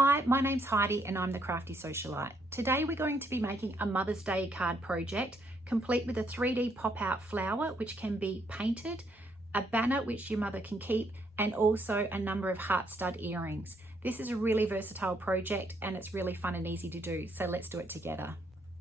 Hi, my name's Heidi and I'm the Crafty Socialite. Today we're going to be making a Mother's Day card project complete with a 3D pop-out flower which can be painted, a banner which your mother can keep, and also a number of heart stud earrings. This is a really versatile project and it's really fun and easy to do, so let's do it together.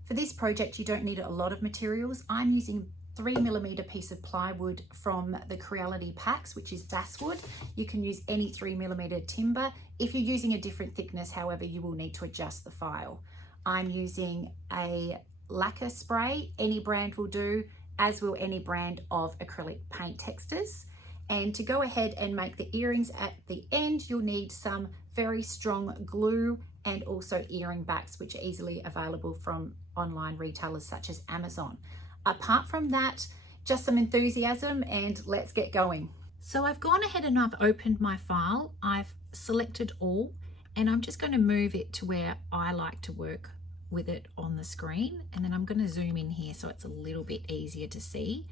For this project you don't need a lot of materials. I'm using 3mm piece of plywood from the Creality packs, which is basswood. You can use any 3mm timber. If you're using a different thickness, however, you will need to adjust the file. I'm using a lacquer spray, any brand will do, as will any brand of acrylic paint textures. And to go ahead and make the earrings at the end, you'll need some very strong glue and also earring backs, which are easily available from online retailers such as Amazon. Apart from that, just some enthusiasm and let's get going. So I've gone ahead and I've opened my file. I've selected all and I'm just going to move it to where I like to work with it on the screen. And then I'm going to zoom in here so it's a little bit easier to see.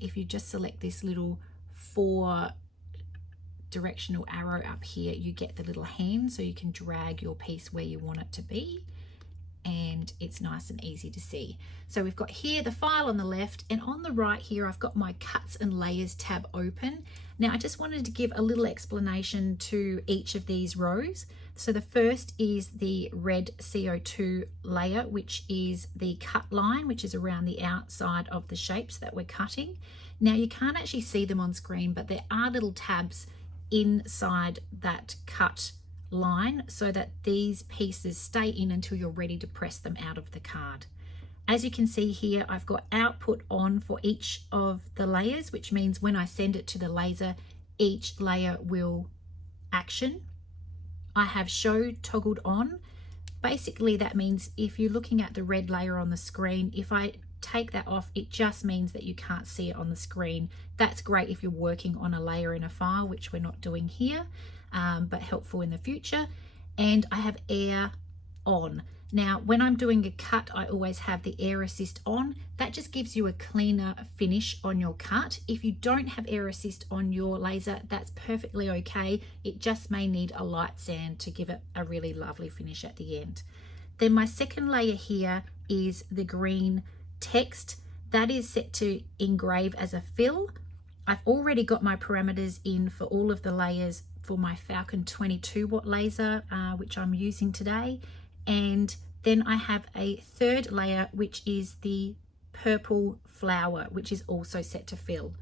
If you just select this little 4 directional arrow up here, you get the little hand so you can drag your piece where you want it to be. And it's nice and easy to see. So we've got here the file on the left, and on the right here I've got my cuts and layers tab open. Now I just wanted to give a little explanation to each of these rows. So the first is the red CO2 layer, which is the cut line, which is around the outside of the shapes that we're cutting. Now you can't actually see them on screen, but there are little tabs inside that cut line so that these pieces stay in until you're ready to press them out of the card. As you can see here, I've got output on for each of the layers, which means when I send it to the laser, each layer will action. I have show toggled on. Basically that means if you're looking at the red layer on the screen, if I take that off, it just means that you can't see it on the screen. That's great if you're working on a layer in a file, which we're not doing here. But helpful in the future. And I have air on. Now when I'm doing a cut, I always have the air assist on. That just gives you a cleaner finish on your cut. If you don't have air assist on your laser, that's perfectly okay. It just may need a light sand to give it a really lovely finish at the end. Then my second layer here is the green text. That is set to engrave as a fill. I've already got my parameters in for all of the layers for my Falcon 22 watt laser, which I'm using today. And then I have a third layer, which is the purple flower, which is also set to fill.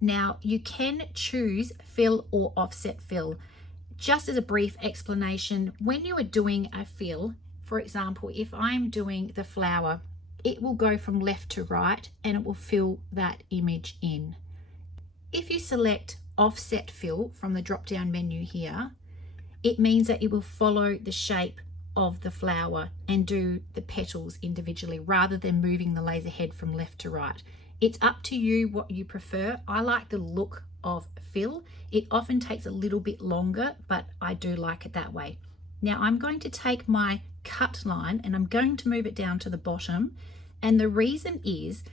Now you can choose fill or offset fill. Just as a brief explanation, when you are doing a fill, for example, if I'm doing the flower, it will go from left to right and it will fill that image in. If you select offset fill from the drop down menu here, it means that it will follow the shape of the flower and do the petals individually rather than moving the laser head from left to right. It's up to you what you prefer. I like the look of fill. It often takes a little bit longer, but I do like it that way. Now I'm going to take my cut line and I'm going to move it down to the bottom. And the reason is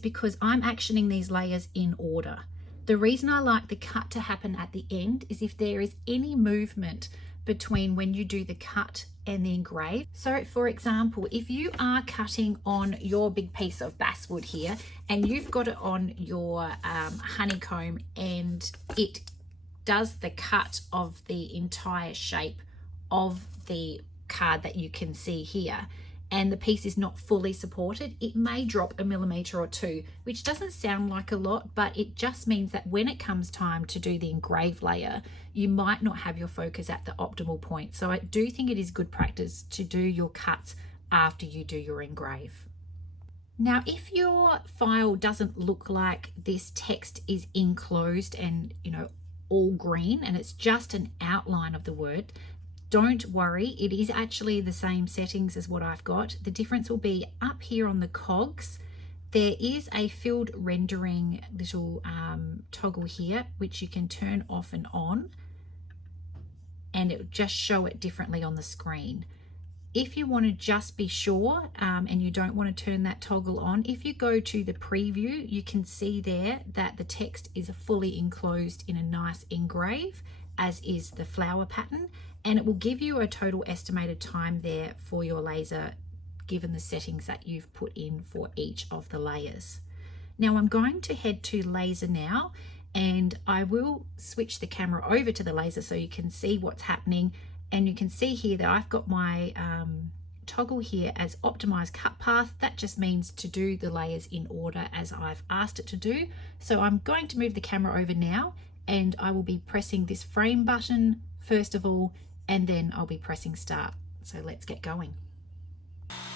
because I'm actioning these layers in order. The reason I like the cut to happen at the end is if there is any movement between when you do the cut and the engrave. So for example, if you are cutting on your big piece of basswood here and you've got it on your honeycomb and it does the cut of the entire shape of the card that you can see here, and the piece is not fully supported, it may drop 1 millimeter or 2, which doesn't sound like a lot, but it just means that when it comes time to do the engrave layer, you might not have your focus at the optimal point. So I do think it is good practice to do your cuts after you do your engrave. Now, if your file doesn't look like this text is enclosed and, all green, and it's just an outline of the word, don't worry, it is actually the same settings as what I've got. The difference will be up here on the cogs. There is a filled rendering little toggle here, which you can turn off and on, and it will just show it differently on the screen. If you want to just be sure and you don't want to turn that toggle on, if you go to the preview, you can see there that the text is fully enclosed in a nice engrave, as is the flower pattern. and it will give you a total estimated time there for your laser given the settings that you've put in for each of the layers. Now I'm going to head to laser now, and I will switch the camera over to the laser so you can see what's happening. And you can see here that I've got my toggle here as optimized cut path. That just means to do the layers in order as I've asked it to do. So I'm going to move the camera over now, and I will be pressing this frame button first of all, and then I'll be pressing start. So let's get going.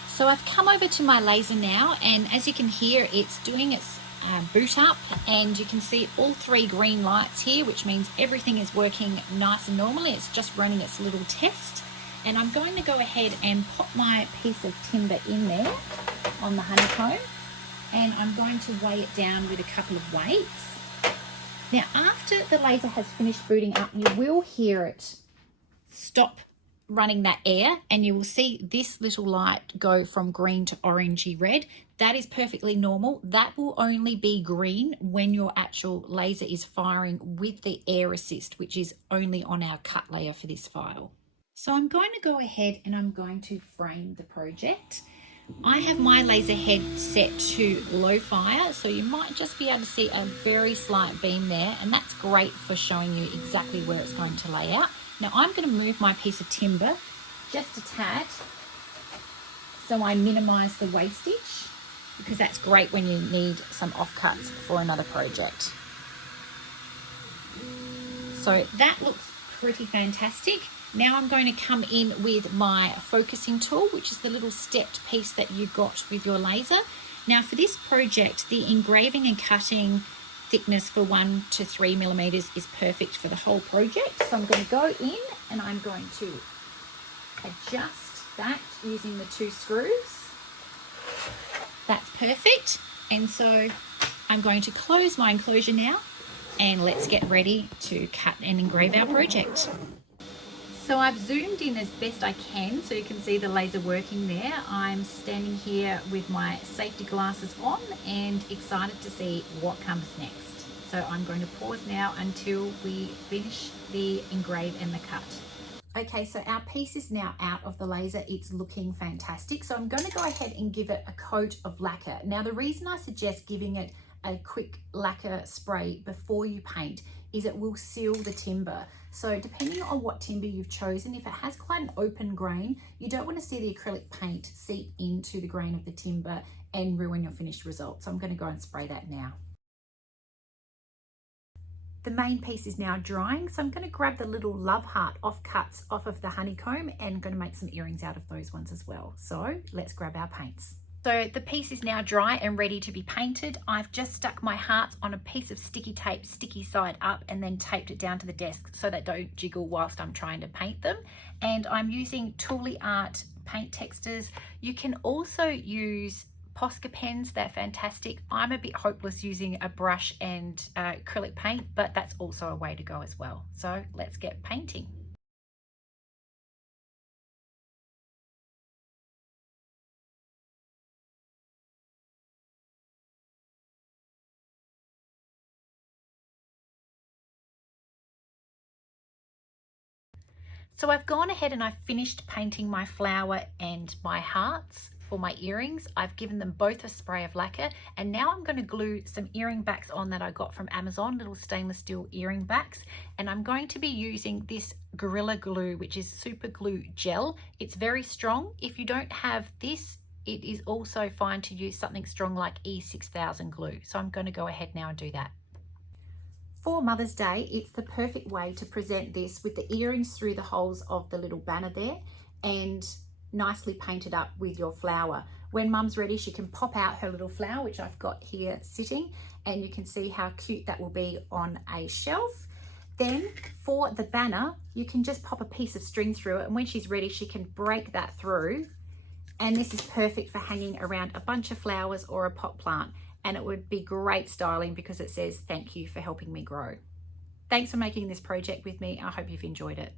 So I've come over to my laser now, and as you can hear, it's doing its boot up, and you can see all 3 green lights here, which means everything is working nice and normally. It's just running its little test, and I'm going to go ahead and pop my piece of timber in there on the honeycomb, and I'm going to weigh it down with a couple of weights. Now after the laser has finished booting up, you will hear it stop running that air, and you will see this little light go from green to orangey red. That is perfectly normal. That will only be green when your actual laser is firing with the air assist, which is only on our cut layer for this file. So I'm going to go ahead and I'm going to frame the project. I have my laser head set to low fire, so you might just be able to see a very slight beam there, and that's great for showing you exactly where it's going to lay out. Now I'm going to move my piece of timber just a tad so I minimize the wastage, because that's great when you need some offcuts for another project. So that looks pretty fantastic. Now I'm going to come in with my focusing tool, which is the little stepped piece that you got with your laser. Now for this project, the engraving and cutting thickness for 1 to 3 millimeters is perfect for the whole project. So I'm going to go in and I'm going to adjust that using the 2 screws. That's perfect. And so I'm going to close my enclosure now, and let's get ready to cut and engrave our project. So I've zoomed in as best I can so you can see the laser working there. I'm standing here with my safety glasses on and excited to see what comes next. So I'm going to pause now until we finish the engrave and the cut. Okay, so our piece is now out of the laser. It's looking fantastic. So I'm going to go ahead and give it a coat of lacquer. Now the reason I suggest giving it a quick lacquer spray before you paint is it will seal the timber. So depending on what timber you've chosen, if it has quite an open grain, you don't want to see the acrylic paint seep into the grain of the timber and ruin your finished result. So I'm going to go and spray that now. The main piece is now drying, so I'm going to grab the little love heart offcuts off of the honeycomb and going to make some earrings out of those ones as well. So let's grab our paints. So the piece is now dry and ready to be painted. I've just stuck my hearts on a piece of sticky tape, sticky side up, and then taped it down to the desk so they don't jiggle whilst I'm trying to paint them. And I'm using Tooly Art paint textures. You can also use Posca pens, they're fantastic. I'm a bit hopeless using a brush and acrylic paint, but that's also a way to go as well. So let's get painting. So I've gone ahead and I've finished painting my flower and my hearts for my earrings. I've given them both a spray of lacquer, and now I'm going to glue some earring backs on that I got from Amazon, little stainless steel earring backs, and I'm going to be using this Gorilla Glue, which is super glue gel. It's very strong. If you don't have this, it is also fine to use something strong like E6000 glue. So I'm going to go ahead now and do that. For Mother's Day, it's the perfect way to present this with the earrings through the holes of the little banner there and nicely painted up with your flower. When Mum's ready, she can pop out her little flower, which I've got here sitting, and you can see how cute that will be on a shelf. Then for the banner, you can just pop a piece of string through it, and when she's ready, she can break that through. And this is perfect for hanging around a bunch of flowers or a pot plant. And it would be great styling because it says, "Thank you for helping me grow." Thanks for making this project with me. I hope you've enjoyed it.